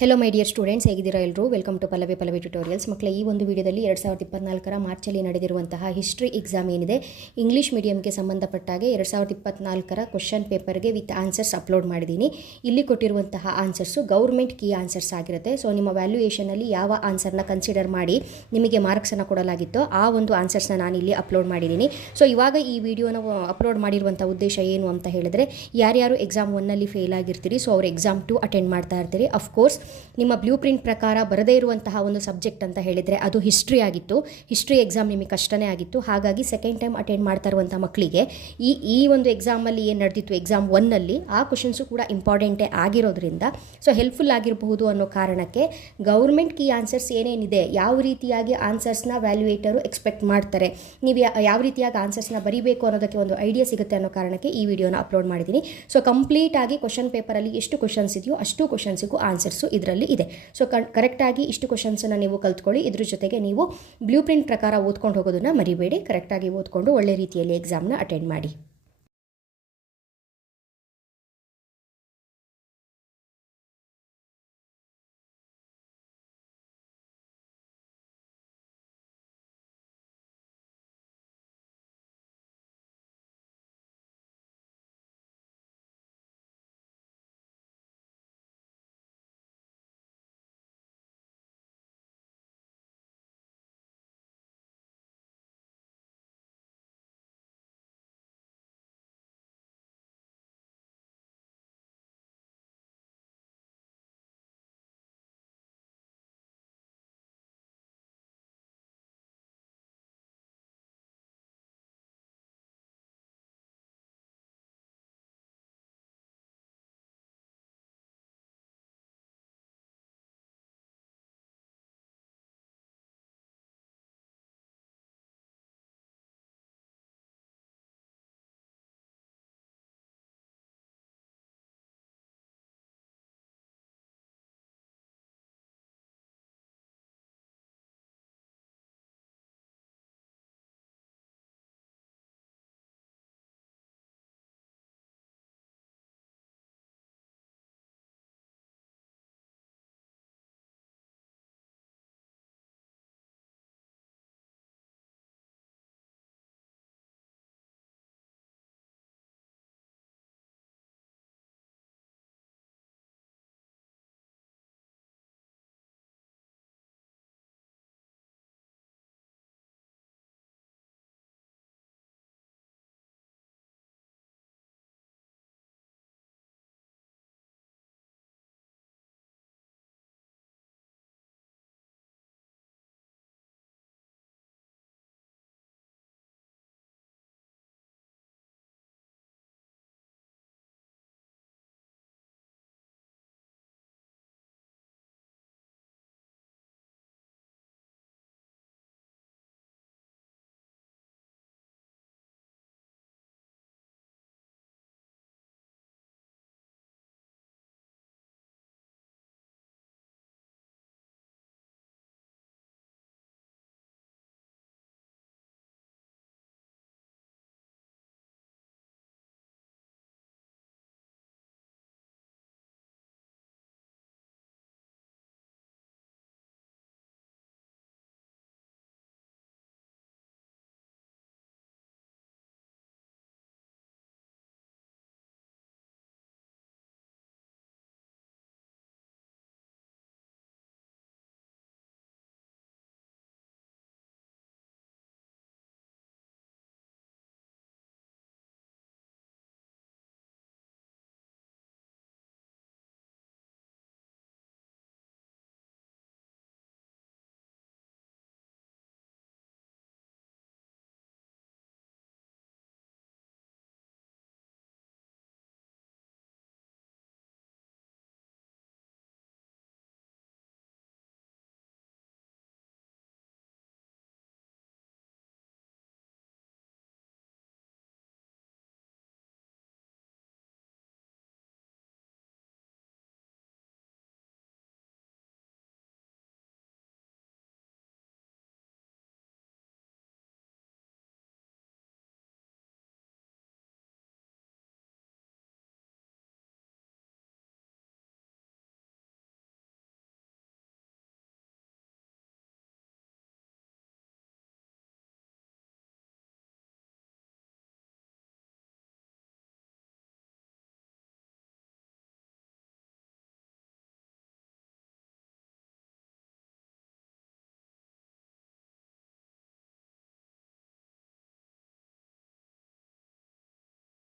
Hello my dear students ಹೇಗಿದ್ದೀರಾ ಎಲ್ಲರೂ welcome to Pallavi Pallavi tutorials ಮಕ್ಕಳ ಈ ಒಂದು ವಿಡಿಯೋದಲ್ಲಿ ಎರಡು ಸಾವಿರದ ಇಪ್ಪತ್ನಾಲ್ಕರ ಮಾರ್ಚಲ್ಲಿ ನಡೆದಿರುವಂತಹ ಹಿಸ್ಟ್ರಿ ಎಕ್ಸಾಮ್ ಏನಿದೆ ಇಂಗ್ಲೀಷ್ ಮೀಡಿಯಂಗೆ ಸಂಬಂಧಪಟ್ಟಾಗೆ ಎರಡು ಸಾವಿರದ ಇಪ್ಪತ್ನಾಲ್ಕರ ಕ್ವಶನ್ ಪೇಪರ್ಗೆ ವಿತ್ ಆನ್ಸರ್ಸ್ ಅಪ್ಲೋಡ್ ಮಾಡಿದ್ದೀನಿ. ಇಲ್ಲಿ ಕೊಟ್ಟಿರುವಂತಹ ಆನ್ಸರ್ಸು ಗೌರ್ಮೆಂಟ್ ಕೀ ಆನ್ಸರ್ಸ್ ಆಗಿರುತ್ತೆ. ಸೊ ನಿಮ್ಮ ವ್ಯಾಲ್ಯೂಯೇಷನಲ್ಲಿ ಯಾವ ಆನ್ಸರ್ನ ಕನ್ಸಿಡರ್ ಮಾಡಿ ನಿಮಗೆ ಮಾರ್ಕ್ಸನ್ನು ಕೊಡಲಾಗಿತ್ತೋ ಆ ಒಂದು ಆನ್ಸರ್ಸ್ನ ನಾನು ಇಲ್ಲಿ ಅಪ್ಲೋಡ್ ಮಾಡಿದ್ದೀನಿ. ಸೊ ಇವಾಗ ಈ ವಿಡಿಯೋನ ಅಪ್ಲೋಡ್ ಮಾಡಿರುವಂಥ ಉದ್ದೇಶ ಏನು ಅಂತ ಹೇಳಿದ್ರೆ, ಯಾರ್ಯಾರು ಎಕ್ಸಾಮ್ ಒನ್ನಲ್ಲಿ ಫೇಲ್ ಆಗಿರ್ತೀರಿ ಸೊ ಅವ್ರು ಎಕ್ಸಾಮ್ ಟು ಅಟೆಂಡ್ ಮಾಡ್ತಾ ಇರ್ತೀರಿ. ಅಫ್ಕೋರ್ಸ್ ನಿಮ್ಮ ಬ್ಲೂ ಪ್ರಿಂಟ್ ಪ್ರಕಾರ ಬರದೇ ಇರುವಂತಹ ಒಂದು ಸಬ್ಜೆಕ್ಟ್ ಅಂತ ಹೇಳಿದರೆ ಅದು ಹಿಸ್ಟ್ರಿ ಆಗಿತ್ತು. ಹಿಸ್ಟ್ರಿ ಎಕ್ಸಾಮ್ ನಿಮಗೆ ಕಷ್ಟನೇ ಆಗಿತ್ತು. ಹಾಗಾಗಿ ಸೆಕೆಂಡ್ ಟೈಮ್ ಅಟೆಂಡ್ ಮಾಡ್ತಾ ಇರುವಂಥ ಮಕ್ಕಳಿಗೆ ಈ ಈ ಒಂದು ಎಕ್ಸಾಮಲ್ಲಿ ಏನು ನಡೆದಿತ್ತು? ಎಕ್ಸಾಮ್ ಒನ್ನಲ್ಲಿ ಆ ಕ್ವಶನ್ಸು ಕೂಡ ಇಂಪಾರ್ಟೆಂಟೇ ಆಗಿರೋದ್ರಿಂದ ಸೊ ಹೆಲ್ಪ್ಫುಲ್ ಆಗಿರಬಹುದು ಅನ್ನೋ ಕಾರಣಕ್ಕೆ ಗೌರ್ಮೆಂಟ್ ಕೀ ಆನ್ಸರ್ಸ್ ಏನೇನಿದೆ? ಯಾವ ರೀತಿಯಾಗಿ ಆನ್ಸರ್ಸ್ನ ವ್ಯಾಲ್ಯೂಯೇಟರು ಎಕ್ಸ್ಪೆಕ್ಟ್ ಮಾಡ್ತಾರೆ? ನೀವು ಯಾವ ರೀತಿಯಾಗಿ ಆನ್ಸರ್ಸ್ನ ಬರೀಬೇಕು ಅನ್ನೋದಕ್ಕೆ ಒಂದು ಐಡಿಯಾ ಸಿಗುತ್ತೆ ಅನ್ನೋ ಕಾರಣಕ್ಕೆ ಈ ವಿಡಿಯೋನ ಅಪ್ಲೋಡ್ ಮಾಡಿದ್ದೀನಿ. ಸೊ ಕಂಪ್ಲೀಟ್ ಆಗಿ ಕ್ವಶನ್ ಪೇಪರಲ್ಲಿ ಎಷ್ಟು ಕ್ವಶನ್ಸ್ ಇದೆಯೋ ಅಷ್ಟು ಕ್ವಶನ್ಸಿಗೂ ಆನ್ಸರ್ಸು ಇದರಲ್ಲಿ ಇದೆ. ಸೊ ಕರೆಕ್ಟಾಗಿ ಇಷ್ಟು ಕ್ವಶನ್ಸನ್ನು ನೀವು ಕಲ್ತ್ಕೊಳ್ಳಿ. ಇದ್ರ ಜೊತೆಗೆ ನೀವು ಬ್ಲೂ ಪ್ರಿಂಟ್ ಪ್ರಕಾರ ಓದ್ಕೊಂಡು ಹೋಗೋದನ್ನ ಮರಿಬೇಡಿ. ಕರೆಕ್ಟಾಗಿ ಓದ್ಕೊಂಡು ಒಳ್ಳೆ ರೀತಿಯಲ್ಲಿ ಎಕ್ಸಾಮ್ನ ಅಟೆಂಡ್ ಮಾಡಿ.